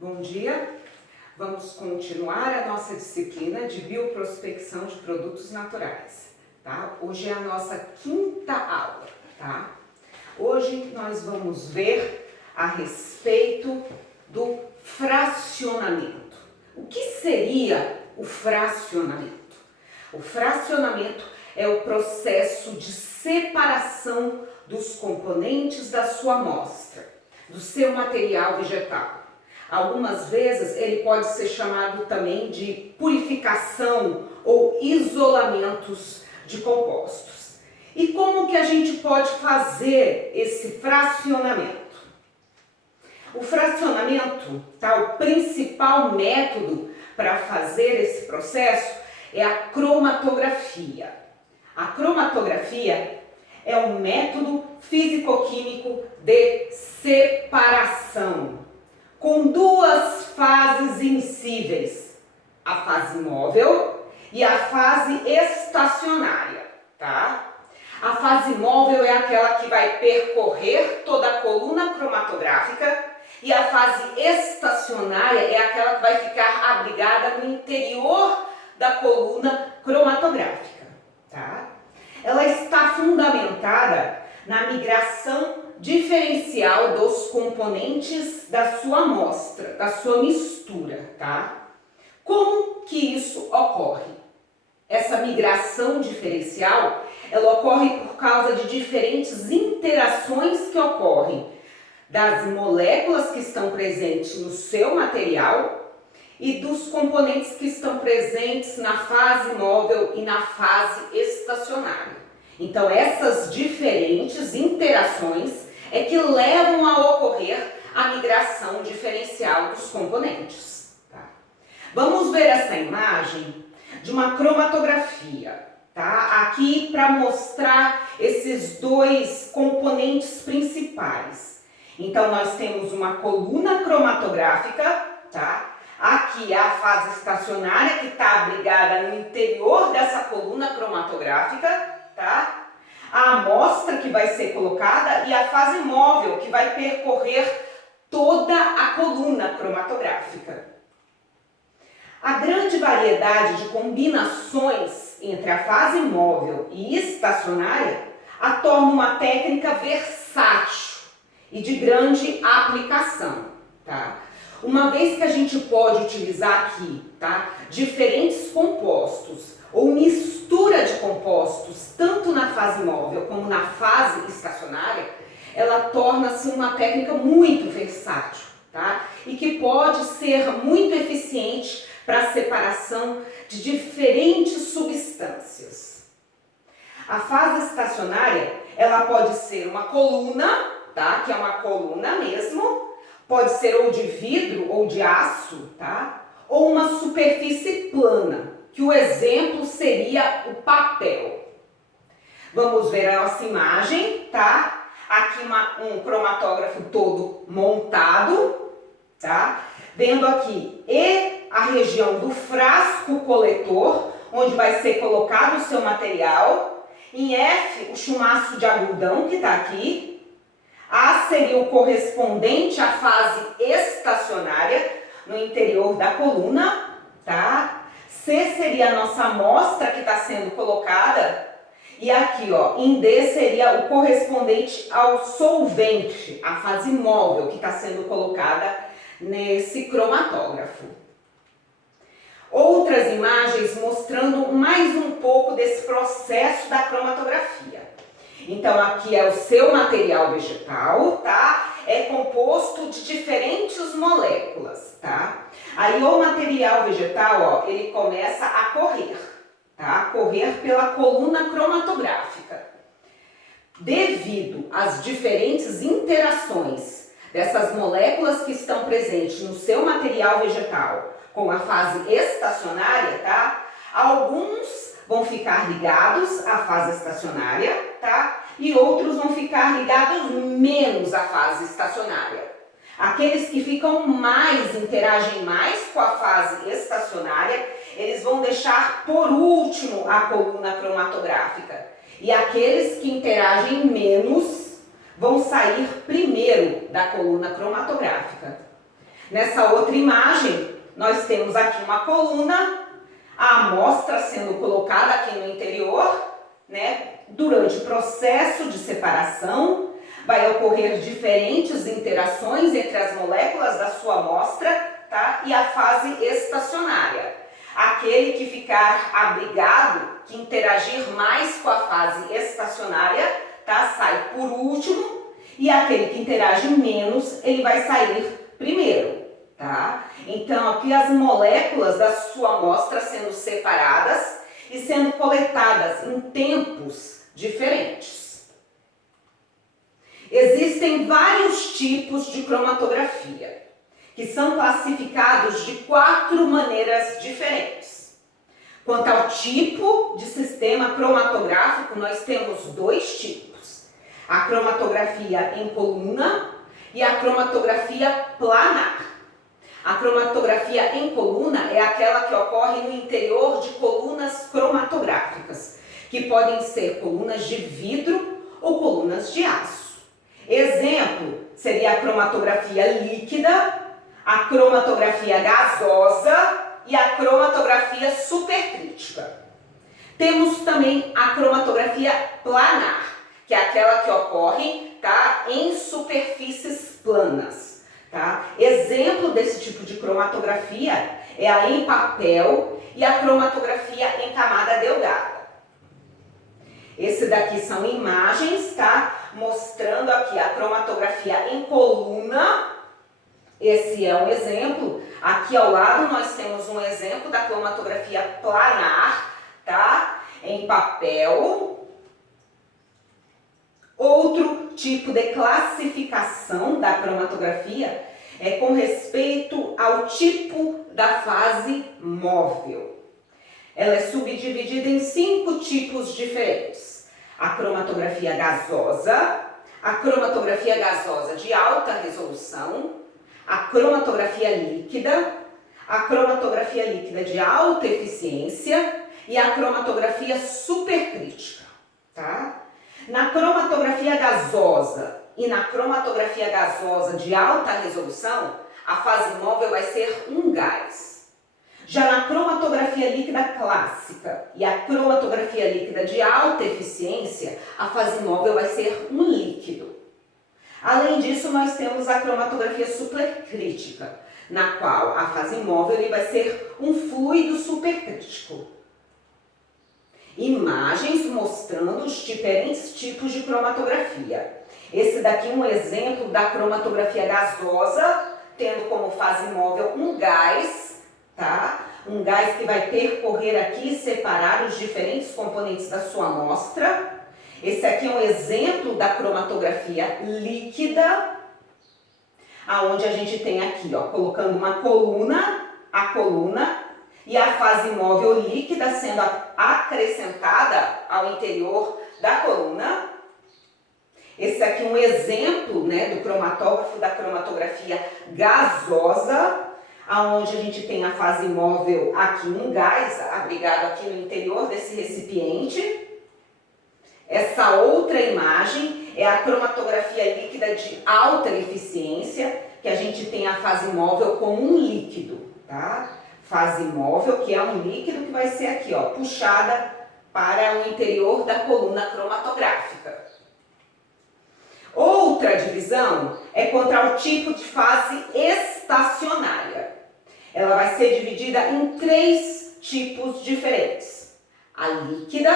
Bom dia, vamos continuar a nossa disciplina de bioprospecção de produtos naturais, tá? Hoje é a nossa quinta aula, tá? Hoje nós vamos ver a respeito do fracionamento. O que seria o fracionamento? O fracionamento é o processo de separação dos componentes da sua amostra, do seu material vegetal. Algumas vezes ele pode ser chamado também de purificação ou isolamentos de compostos. E como que a gente pode fazer esse fracionamento? O fracionamento, tá, o principal método para fazer esse processo é a cromatografia. A cromatografia é um método físico-químico de separação, com duas fases imissíveis, a fase móvel e a fase estacionária, tá? A fase móvel é aquela que vai percorrer toda a coluna cromatográfica e a fase estacionária é aquela que vai ficar abrigada no interior da coluna cromatográfica, tá? Ela está fundamentada na migração diferencial dos componentes da sua amostra, da sua mistura, tá? Como que isso ocorre? Essa migração diferencial, ela ocorre por causa de diferentes interações que ocorrem das moléculas que estão presentes no seu material e dos componentes que estão presentes na fase móvel e na fase estacionária. Então, essas diferentes interações é que levam a ocorrer a migração diferencial dos componentes. Tá? Vamos ver essa imagem de uma cromatografia, tá? Aqui para mostrar esses dois componentes principais. Então, nós temos uma coluna cromatográfica, tá? Aqui é a fase estacionária que está abrigada no interior dessa coluna cromatográfica, tá? A amostra que vai ser colocada e a fase móvel que vai percorrer toda a coluna cromatográfica. A grande variedade de combinações entre a fase móvel e estacionária a torna uma técnica versátil e de grande aplicação, tá? Uma vez que a gente pode utilizar aqui, tá, diferentes compostos ou mistura de compostos, tanto na fase móvel como na fase estacionária, ela torna-se uma técnica muito versátil, tá? E que pode ser muito eficiente para a separação de diferentes substâncias. A fase estacionária, ela pode ser uma coluna, tá? Que é uma coluna mesmo, pode ser ou de vidro ou de aço, tá? Ou uma superfície plana, que o exemplo seria o papel. Vamos ver a nossa imagem, tá? Aqui um cromatógrafo todo montado, tá? Vendo aqui a região do frasco coletor, onde vai ser colocado o seu material. Em F, o chumaço de algodão que está aqui. A seria o correspondente à fase estacionária, no interior da coluna, tá? C seria a nossa amostra que está sendo colocada. E aqui, ó, em D seria o correspondente ao solvente, a fase móvel que está sendo colocada nesse cromatógrafo. Outras imagens mostrando mais um pouco desse processo da cromatografia. Então, aqui é o seu material vegetal, tá? É composto de diferentes moléculas, tá? Aí o material vegetal, ó, ele começa a correr, tá? Correr pela coluna cromatográfica. Devido às diferentes interações dessas moléculas que estão presentes no seu material vegetal com a fase estacionária, tá? Alguns vão ficar ligados à fase estacionária, tá? E outros vão ficar ligados menos à fase estacionária. Aqueles que interagem mais com a fase estacionária, eles vão deixar por último a coluna cromatográfica. E aqueles que interagem menos vão sair primeiro da coluna cromatográfica. Nessa outra imagem, nós temos aqui uma coluna, a amostra sendo colocada aqui no interior, né? Durante o processo de separação, vai ocorrer diferentes interações entre as moléculas da sua amostra, tá? E a fase estacionária. Aquele que ficar abrigado, que interagir mais com a fase estacionária, tá? Sai por último, e aquele que interage menos, ele vai sair primeiro, tá? Então, aqui as moléculas da sua amostra sendo separadas e sendo coletadas em tempos diferentes. Existem vários tipos de cromatografia, que são classificados de 4 maneiras diferentes. Quanto ao tipo de sistema cromatográfico, nós temos 2 tipos. A cromatografia em coluna e a cromatografia planar. A cromatografia em coluna é aquela que ocorre no interior de colunas cromatográficas, que podem ser colunas de vidro ou colunas de aço. Exemplo seria a cromatografia líquida, a cromatografia gasosa e a cromatografia supercrítica. Temos também a cromatografia planar, que é aquela que ocorre, tá, em superfícies planas. Tá? Exemplo desse tipo de cromatografia é a em papel e a cromatografia em camada delgada. Esse daqui são imagens, tá? Mostrando aqui a cromatografia em coluna. Esse é um exemplo. Aqui ao lado nós temos um exemplo da cromatografia planar, tá? Em papel. Outro tipo de classificação da cromatografia é com respeito ao tipo da fase móvel. Ela é subdividida em 5 tipos diferentes. A cromatografia gasosa, a cromatografia gasosa de alta resolução, a cromatografia líquida, a cromatografia líquida de alta eficiência e a cromatografia supercrítica, tá? Na cromatografia gasosa e na cromatografia gasosa de alta resolução, a fase móvel vai ser um gás. Já na cromatografia líquida clássica e a cromatografia líquida de alta eficiência, a fase móvel vai ser um líquido. Além disso, nós temos a cromatografia supercrítica, na qual a fase móvel ele vai ser um fluido supercrítico. Imagens mostrando os diferentes tipos de cromatografia. Esse daqui é um exemplo da cromatografia gasosa, tendo como fase móvel um gás, tá? Um gás que vai percorrer aqui e separar os diferentes componentes da sua amostra. Esse aqui é um exemplo da cromatografia líquida, aonde a gente tem aqui, ó, colocando uma coluna, a coluna, e a fase móvel líquida sendo acrescentada ao interior da coluna. Esse aqui é um exemplo, né, do cromatógrafo da cromatografia gasosa, aonde a gente tem a fase móvel aqui um gás abrigado aqui no interior desse recipiente. Essa outra imagem é a cromatografia líquida de alta eficiência, que a gente tem a fase móvel como um líquido, tá? Fase móvel, que é um líquido que vai ser aqui, ó, puxada para o interior da coluna cromatográfica. Outra divisão é quanto ao tipo de fase estacionária. Ela vai ser dividida em 3 tipos diferentes: a líquida,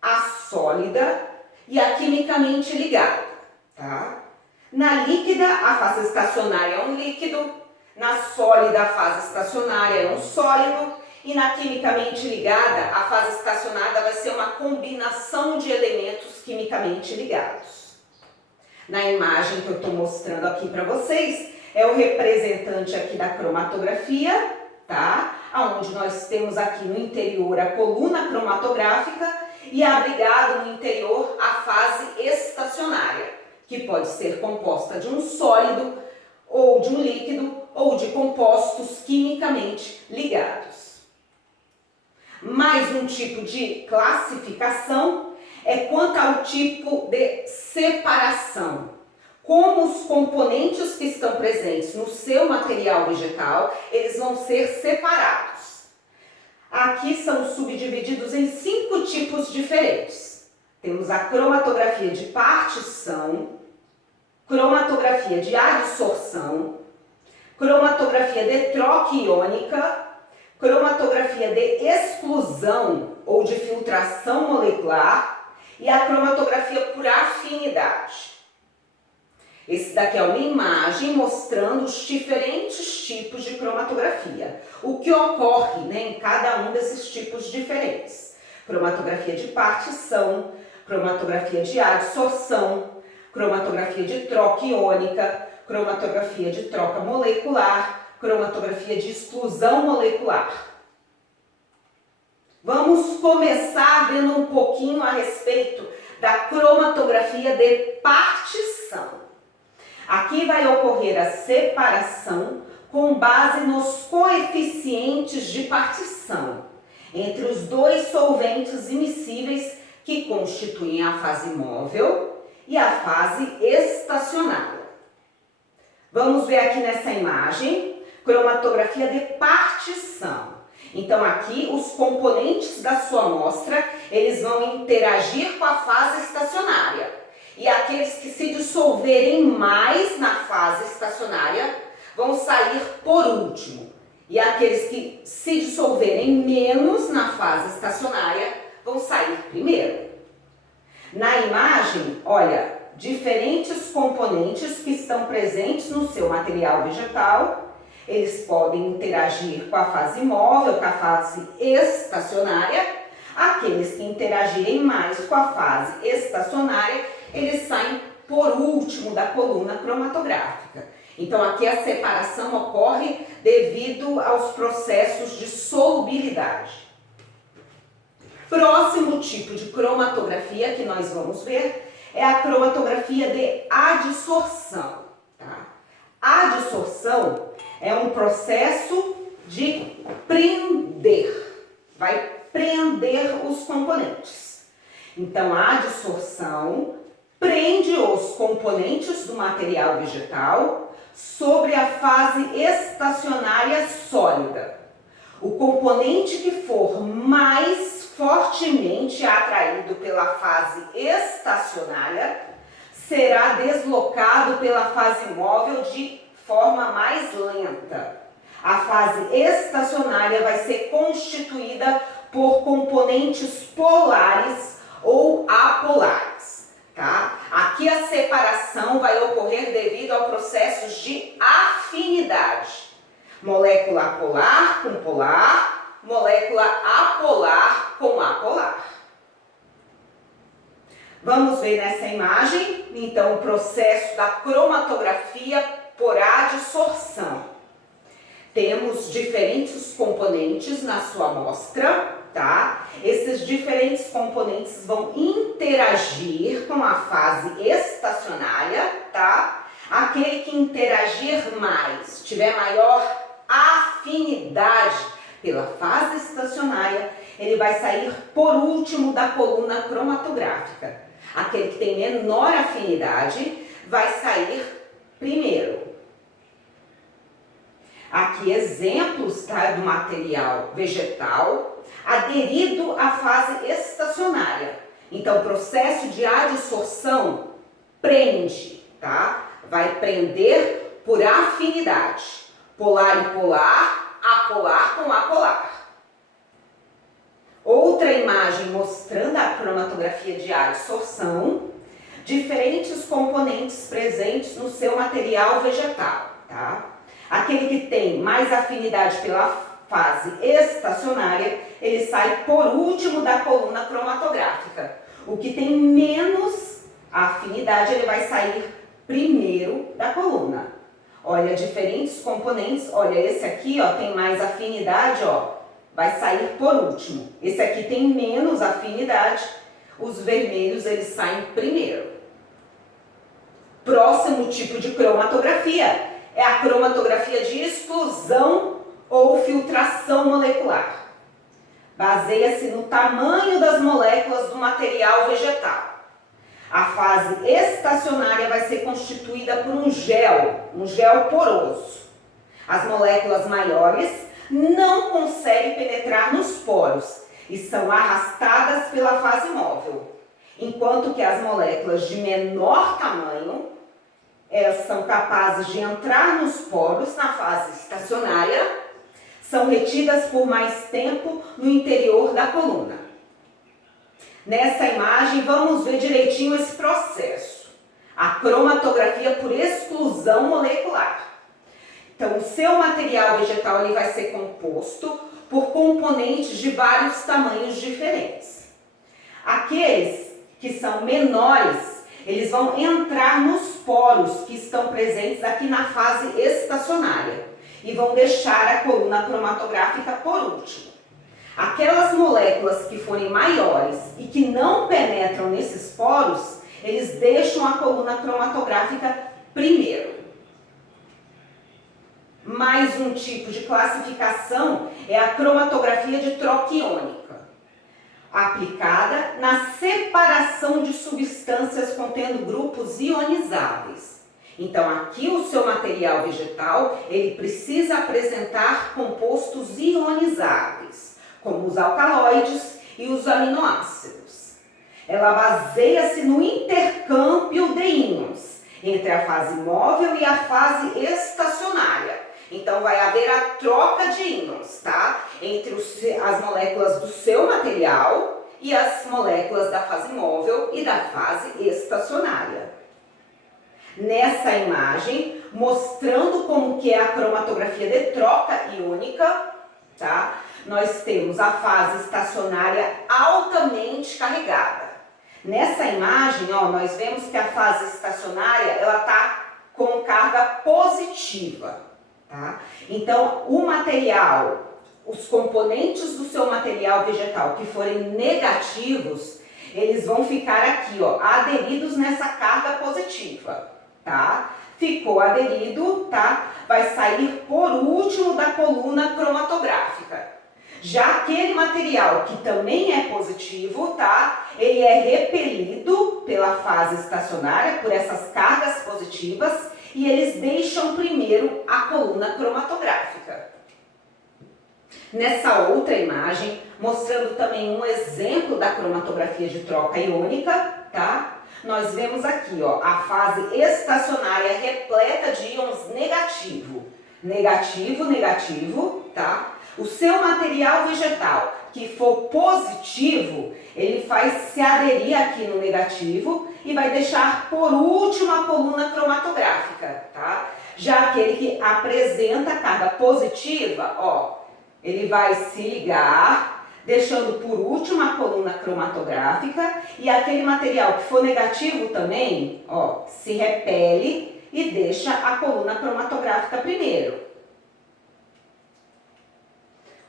a sólida e a quimicamente ligada, tá? Na líquida, a fase estacionária é um líquido, na sólida, a fase estacionária é um sólido e na quimicamente ligada, a fase estacionária vai ser uma combinação de elementos quimicamente ligados. Na imagem que eu estou mostrando aqui para vocês, é o representante aqui da cromatografia, tá? Onde nós temos aqui no interior a coluna cromatográfica e abrigado no interior a fase estacionária, que pode ser composta de um sólido ou de um líquido ou de compostos quimicamente ligados. Mais um tipo de classificação é quanto ao tipo de separação. como os componentes que estão presentes no seu material vegetal, eles vão ser separados. Aqui são subdivididos em 5 tipos diferentes. Temos a cromatografia de partição, cromatografia de adsorção, cromatografia de troca iônica, cromatografia de exclusão ou de filtração molecular e a cromatografia por afinidade. Esse daqui é uma imagem mostrando os diferentes tipos de cromatografia. O que ocorre, né, em cada um desses tipos diferentes. Cromatografia de partição, cromatografia de adsorção, cromatografia de troca iônica, cromatografia de troca molecular, cromatografia de exclusão molecular. Vamos começar vendo um pouquinho a respeito da cromatografia de partição. Aqui vai ocorrer a separação com base nos coeficientes de partição entre os 2 solventes immiscíveis que constituem a fase móvel e a fase estacionária. Vamos ver aqui nessa imagem, cromatografia de partição. Então aqui os componentes da sua amostra, eles vão interagir com a fase estacionária. E aqueles que se dissolverem mais na fase estacionária vão sair por último. E aqueles que se dissolverem menos na fase estacionária vão sair primeiro. Na imagem, olha, diferentes componentes que estão presentes no seu material vegetal, eles podem interagir com a fase móvel, com a fase estacionária. Aqueles que interagirem mais com a fase estacionária, eles saem por último da coluna cromatográfica. Então aqui a separação ocorre devido aos processos de solubilidade. Próximo tipo de cromatografia que nós vamos ver é a cromatografia de adsorção. Tá? A adsorção é um processo de prender, vai prender os componentes. Então a adsorção prende os componentes do material vegetal sobre a fase estacionária sólida. O componente que for mais fortemente atraído pela fase estacionária será deslocado pela fase móvel de forma mais lenta. A fase estacionária vai ser constituída por componentes polares ou apolares. Tá? Aqui a separação vai ocorrer devido ao processo de afinidade. Molécula polar com polar, molécula apolar com apolar. Vamos ver nessa imagem, então, o processo da cromatografia por adsorção. Temos diferentes componentes na sua amostra, tá? Esses diferentes componentes vão interagir com a fase estacionária, tá? Aquele que interagir mais, tiver maior afinidade pela fase estacionária, ele vai sair por último da coluna cromatográfica. Aquele que tem menor afinidade vai sair primeiro. Aqui exemplos, tá, do material vegetal aderido à fase estacionária. Então, o processo de adsorção prende, tá? Vai prender por afinidade. Polar e polar, apolar com apolar. Outra imagem mostrando a cromatografia de adsorção, diferentes componentes presentes no seu material vegetal, tá? Aquele que tem mais afinidade pela fase estacionária, ele sai por último da coluna cromatográfica. O que tem menos afinidade, ele vai sair primeiro da coluna. Olha, diferentes componentes, olha, esse aqui, ó, tem mais afinidade, ó, vai sair por último. Esse aqui tem menos afinidade, os vermelhos, eles saem primeiro. Próximo tipo de cromatografia é a cromatografia de exclusão ou filtração molecular. Baseia-se no tamanho das moléculas do material vegetal. A fase estacionária vai ser constituída por um gel poroso. As moléculas maiores não conseguem penetrar nos poros e são arrastadas pela fase móvel, enquanto que as moléculas de menor tamanho, elas são capazes de entrar nos poros na fase estacionária, são retidas por mais tempo no interior da coluna. Nessa imagem, vamos ver direitinho esse processo. A cromatografia por exclusão molecular. Então, o seu material vegetal ele vai ser composto por componentes de vários tamanhos diferentes. Aqueles que são menores, eles vão entrar nos poros que estão presentes aqui na fase estacionária e vão deixar a coluna cromatográfica por último. Aquelas moléculas que forem maiores e que não penetram nesses poros, eles deixam a coluna cromatográfica primeiro. Mais um tipo de classificação é a cromatografia de troca iônica, aplicada na separação de substâncias contendo grupos ionizáveis. Então, aqui o seu material vegetal, ele precisa apresentar compostos ionizáveis, como os alcaloides e os aminoácidos. Ela baseia-se no intercâmbio de íons entre a fase móvel e a fase estacionária. Então, vai haver a troca de íons, tá? Entre as moléculas do seu material e as moléculas da fase móvel e da fase estacionária. Nessa imagem, mostrando como que é a cromatografia de troca iônica, tá? Nós temos a fase estacionária altamente carregada. Nessa imagem, ó, nós vemos que a fase estacionária, ela tá com carga positiva, tá? Então, o material, os componentes do seu material vegetal que forem negativos, eles vão ficar aqui, ó, aderidos nessa carga positiva, tá? Ficou aderido, tá? Vai sair por último da coluna cromatográfica. Já aquele material que também é positivo, tá? Ele é repelido pela fase estacionária, por essas cargas positivas, e eles deixam primeiro a coluna cromatográfica. Nessa outra imagem, mostrando também um exemplo da cromatografia de troca iônica, tá? Nós vemos aqui, ó, a fase estacionária repleta de íons negativo. Negativo, negativo, tá? O seu material vegetal que for positivo, ele vai se aderir aqui no negativo e vai deixar por último a coluna cromatográfica, tá? Já aquele que apresenta carga positiva, ó, ele vai se ligar, deixando por último a coluna cromatográfica, e aquele material que for negativo também, ó, se repele e deixa a coluna cromatográfica primeiro.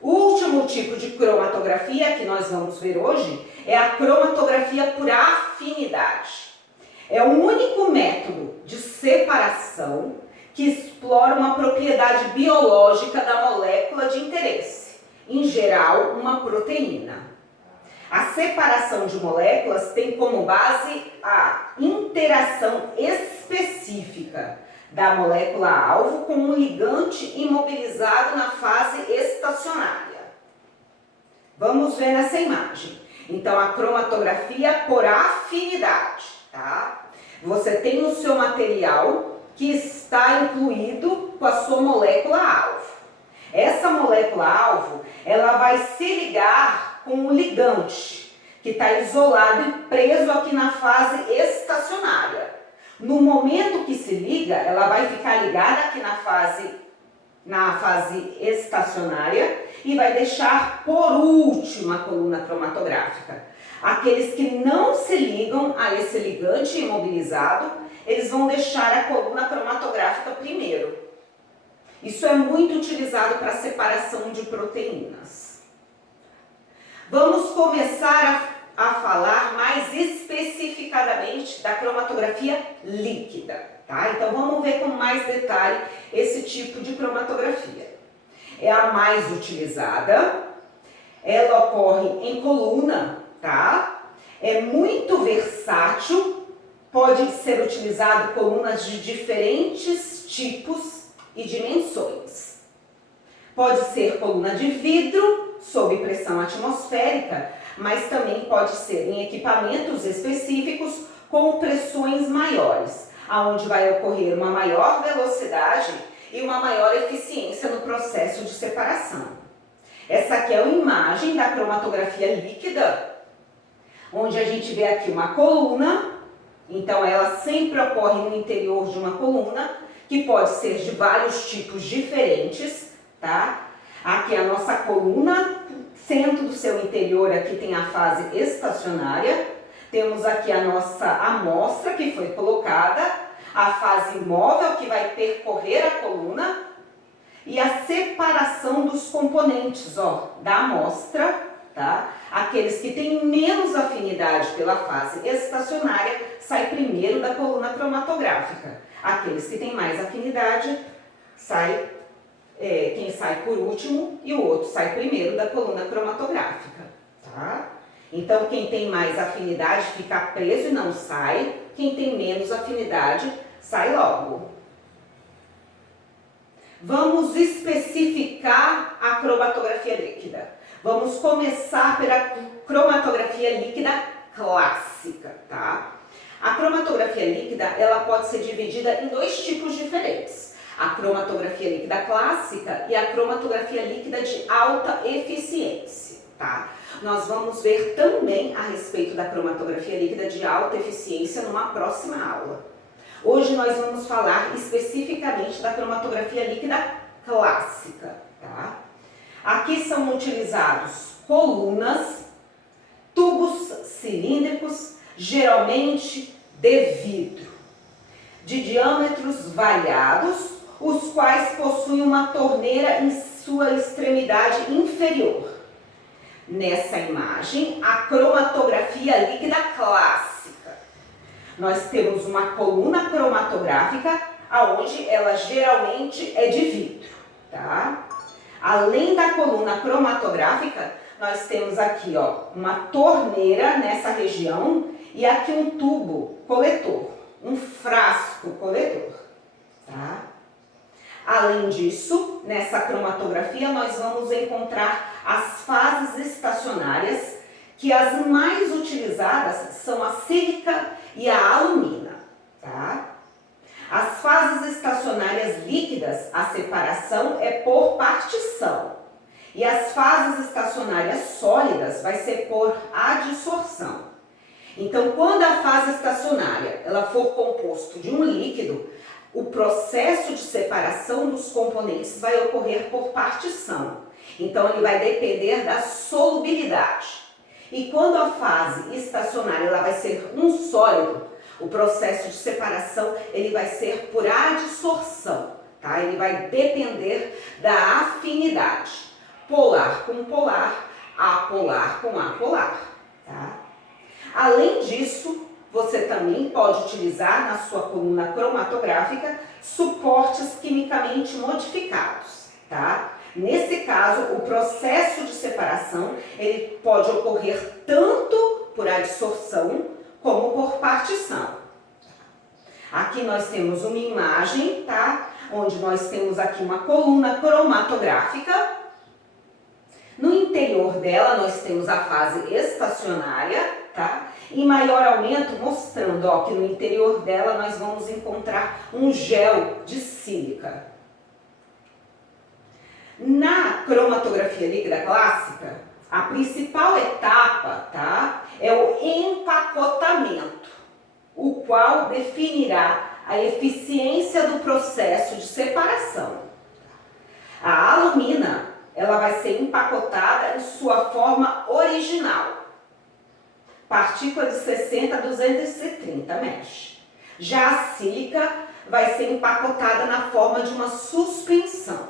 O último tipo de cromatografia que nós vamos ver hoje é a cromatografia por afinidade. É o único método de separação que explora uma propriedade biológica da molécula de interesse, em geral, uma proteína. A separação de moléculas tem como base a interação específica da molécula-alvo com um ligante imobilizado na fase estacionária. Vamos ver nessa imagem. Então, a cromatografia por afinidade, tá? Você tem o seu material que está incluído com a sua molécula-alvo. Essa molécula-alvo, ela vai se ligar com um ligante que está isolado e preso aqui na fase estacionária. No momento que se liga, ela vai ficar ligada aqui na fase estacionária e vai deixar por último a coluna cromatográfica. Aqueles que não se ligam a esse ligante imobilizado, eles vão deixar a coluna cromatográfica primeiro. Isso é muito utilizado para separação de proteínas. Vamos começar a falar mais especificadamente da cromatografia líquida, tá? Então vamos ver com mais detalhe esse tipo de cromatografia. É a mais utilizada, ela ocorre em coluna, tá? É muito versátil, pode ser utilizado colunas de diferentes tipos e dimensões. Pode ser coluna de vidro sob pressão atmosférica, mas também pode ser em equipamentos específicos com pressões maiores, aonde vai ocorrer uma maior velocidade e uma maior eficiência no processo de separação. Essa aqui é uma imagem da cromatografia líquida, onde a gente vê aqui uma coluna. Então ela sempre ocorre no interior de uma coluna, que pode ser de vários tipos diferentes, tá? Aqui a nossa coluna, centro do seu interior aqui tem a fase estacionária. Temos aqui a nossa amostra que foi colocada, a fase móvel que vai percorrer a coluna e a separação dos componentes, ó, da amostra, tá? Aqueles que têm menos afinidade pela fase estacionária sai primeiro da coluna cromatográfica. Aqueles que têm mais afinidade quem sai por último e o outro sai primeiro da coluna cromatográfica, tá? Então quem tem mais afinidade fica preso e não sai, quem tem menos afinidade sai logo. Vamos especificar a cromatografia líquida. Vamos começar pela cromatografia líquida clássica, tá? A cromatografia líquida, ela pode ser dividida em dois tipos diferentes. A cromatografia líquida clássica e a cromatografia líquida de alta eficiência, tá? Nós vamos ver também a respeito da cromatografia líquida de alta eficiência numa próxima aula. Hoje nós vamos falar especificamente da cromatografia líquida clássica, tá? Aqui são utilizados colunas, tubos cilíndricos, geralmente de vidro, de diâmetros variados, os quais possuem uma torneira em sua extremidade inferior. Nessa imagem, a cromatografia líquida clássica. Nós temos uma coluna cromatográfica, onde ela geralmente é de vidro, tá? Além da coluna cromatográfica, nós temos aqui, ó, uma torneira nessa região e aqui um tubo coletor, um frasco coletor, tá? Além disso, nessa cromatografia nós vamos encontrar as fases estacionárias, que as mais utilizadas são a sílica e a alumina, tá? As fases estacionárias líquidas, a separação é por partição. E as fases estacionárias sólidas vai ser por adsorção. Então, quando a fase estacionária ela for composto de um líquido, o processo de separação dos componentes vai ocorrer por partição. Então, ele vai depender da solubilidade. E quando a fase estacionária ela vai ser um sólido, o processo de separação ele vai ser por adsorção, tá? Ele vai depender da afinidade. Polar com polar, apolar com apolar, tá? Além disso, você também pode utilizar na sua coluna cromatográfica suportes quimicamente modificados, tá? Nesse caso, o processo de separação ele pode ocorrer tanto por adsorção como por partição. Aqui nós temos uma imagem, tá? Onde nós temos aqui uma coluna cromatográfica. No interior dela nós temos a fase estacionária, tá? Em maior aumento, mostrando, ó, que no interior dela nós vamos encontrar um gel de sílica. Na cromatografia líquida clássica, a principal etapa, tá, é o empacotamento, o qual definirá a eficiência do processo de separação. A alumina, ela vai ser empacotada em sua forma original, partícula de 60 a 230 mesh. Já a sílica vai ser empacotada na forma de uma suspensão,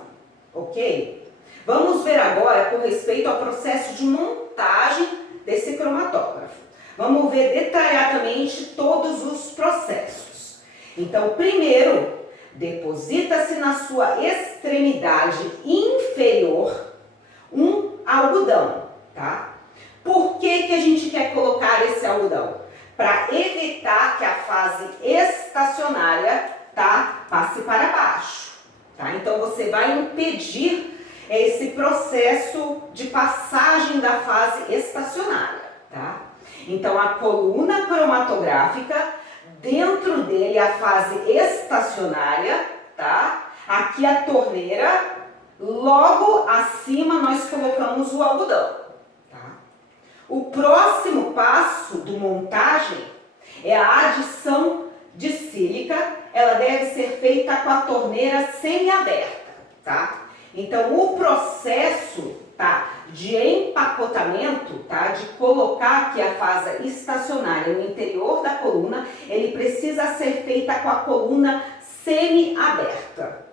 ok? Vamos ver agora com respeito ao processo de montagem desse cromatógrafo. Vamos ver detalhadamente todos os processos. Então, primeiro, deposita-se na sua extremidade inferior um algodão, tá? Por que a gente quer colocar esse algodão? para evitar que a fase estacionária, tá, passe para baixo. Tá? Então você vai impedir esse processo de passagem da fase estacionária. Tá? Então a coluna cromatográfica, dentro dele a fase estacionária, tá? Aqui a torneira, logo acima nós colocamos o algodão. Tá? O próximo passo do montagem é a adição de sílica. Ela deve ser feita com a torneira semi-aberta, tá? Então o processo, tá, de empacotamento, tá, de colocar aqui a fase estacionária no interior da coluna, ele precisa ser feita com a coluna semi-aberta.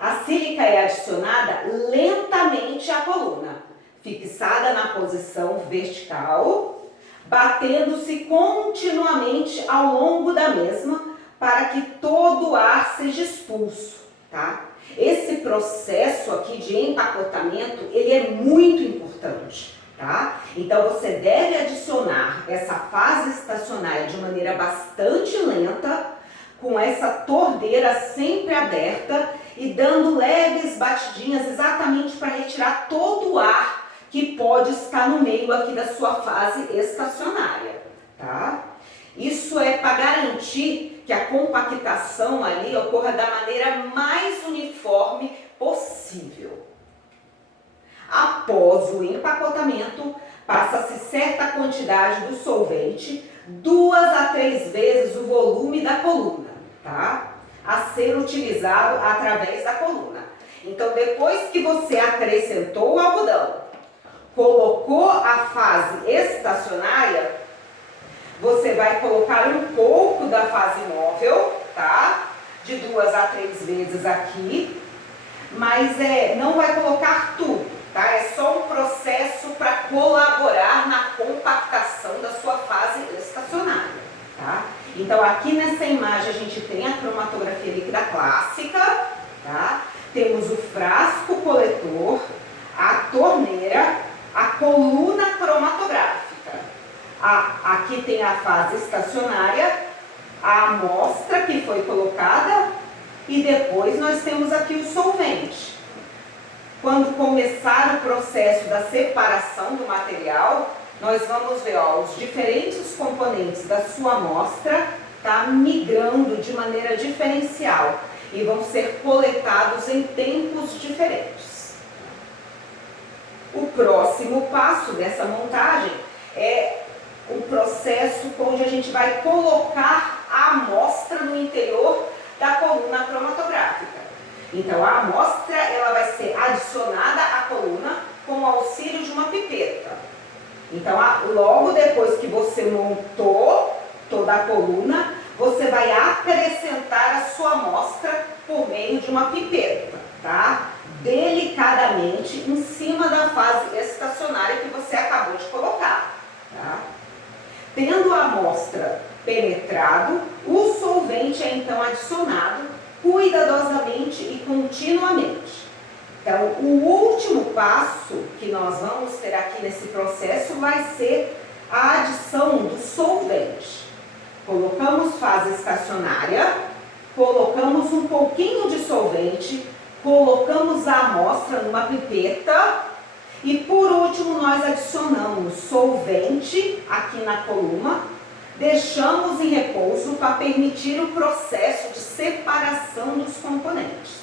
A sílica é adicionada lentamente à coluna, fixada na posição vertical, batendo-se continuamente ao longo da mesma para que todo o ar seja expulso, tá? Esse processo aqui de empacotamento, ele é muito importante, tá? Então você deve adicionar essa fase estacionária de maneira bastante lenta, com essa torneira sempre aberta e dando leves batidinhas exatamente para retirar todo o ar que pode estar no meio aqui da sua fase estacionária, tá? Isso é para garantir que a compactação ali ocorra da maneira mais uniforme possível. Após o empacotamento, passa-se certa quantidade do solvente, 2 a 3 vezes o volume da coluna, tá? A ser utilizado através da coluna. Então, depois que você acrescentou o algodão, colocou a fase estacionária, você vai colocar um pouco da fase móvel, tá? De 2 a 3 vezes aqui, mas não vai colocar tudo, tá? É só um processo para colaborar na compactação da sua fase estacionária, tá? Então aqui nessa imagem a gente tem a cromatografia líquida clássica, tá? Temos o frasco coletor, a torneira, a coluna cromatográfica. Aqui tem a fase estacionária, a amostra que foi colocada e depois nós temos aqui o solvente. Quando começar o processo da separação do material, nós vamos ver, ó, os diferentes componentes da sua amostra, tá, migrando de maneira diferencial e vão ser coletados em tempos diferentes. O próximo passo dessa montagem é o processo onde a gente vai colocar a amostra no interior da coluna cromatográfica. Então a amostra ela vai ser adicionada à coluna com o auxílio de uma pipeta. Então logo depois que você montou toda a coluna, você vai acrescentar a sua amostra por meio de uma pipeta, tá? Delicadamente em cima da fase estacionária que você acabou de colocar, tá? Tendo a amostra penetrado, o solvente é então adicionado cuidadosamente e continuamente. Então, o último passo que nós vamos ter aqui nesse processo vai ser a adição do solvente. Colocamos fase estacionária, colocamos um pouquinho de solvente, colocamos a amostra numa pipeta e por último nós adicionamos solvente aqui na coluna, deixamos em repouso para permitir o processo de separação dos componentes,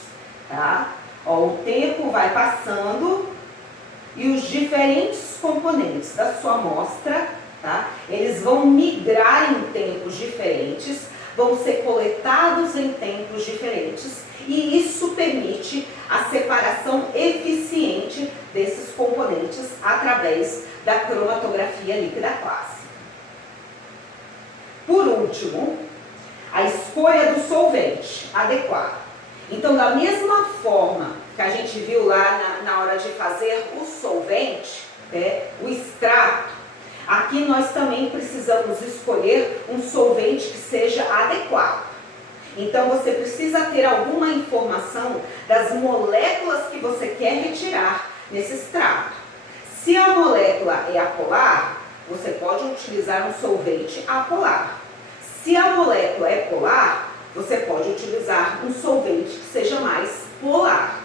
tá? Ó, o tempo vai passando e os diferentes componentes da sua amostra, tá? Eles vão migrar em tempos diferentes, vão ser coletados em tempos diferentes e isso permite a separação eficiente desses componentes através da cromatografia líquida clássica. Por último, a escolha do solvente adequado. Então, da mesma forma que a gente viu lá na hora de fazer o solvente, né, o extrato, aqui nós também precisamos escolher um solvente que seja adequado. Então, você precisa ter alguma informação das moléculas que você quer retirar nesse extrato. Se a molécula é apolar, você pode utilizar um solvente apolar. Se a molécula é polar, você pode utilizar um solvente que seja mais polar.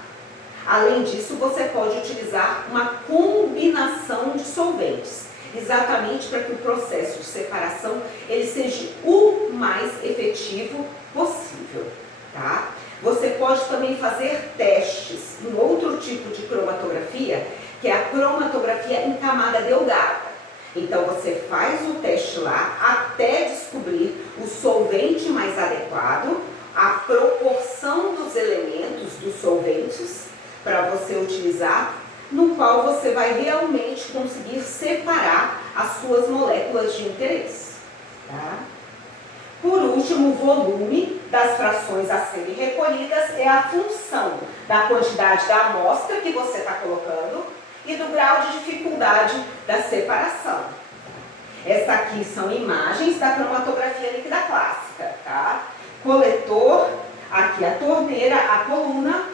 Além disso, você pode utilizar uma combinação de solventes, exatamente para que o processo de separação ele seja o mais efetivo possível, tá? Você pode também fazer testes em outro tipo de cromatografia, que é a cromatografia em camada delgada. Então, você faz o teste lá até descobrir o solvente mais adequado, a proporção dos elementos dos solventes para você utilizar, no qual você vai realmente conseguir separar as suas moléculas de interesse, tá? Por último, o volume das frações a serem recolhidas é a função da quantidade da amostra que você está colocando e do grau de dificuldade da separação. Essa aqui são imagens da cromatografia líquida clássica, tá? Coletor, aqui a torneira, a coluna,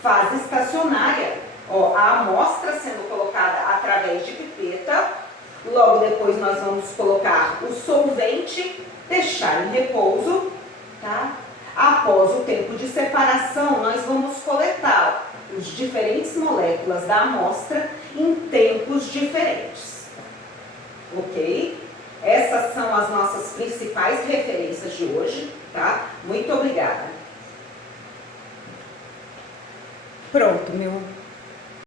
fase estacionária, ó, a amostra sendo colocada através de pipeta. Logo depois nós vamos colocar o solvente, deixar em repouso, tá? Após o tempo de separação, nós vamos coletar as diferentes moléculas da amostra em tempos diferentes. Ok? Essas são as nossas principais referências de hoje, tá? Muito obrigada. Pronto, meu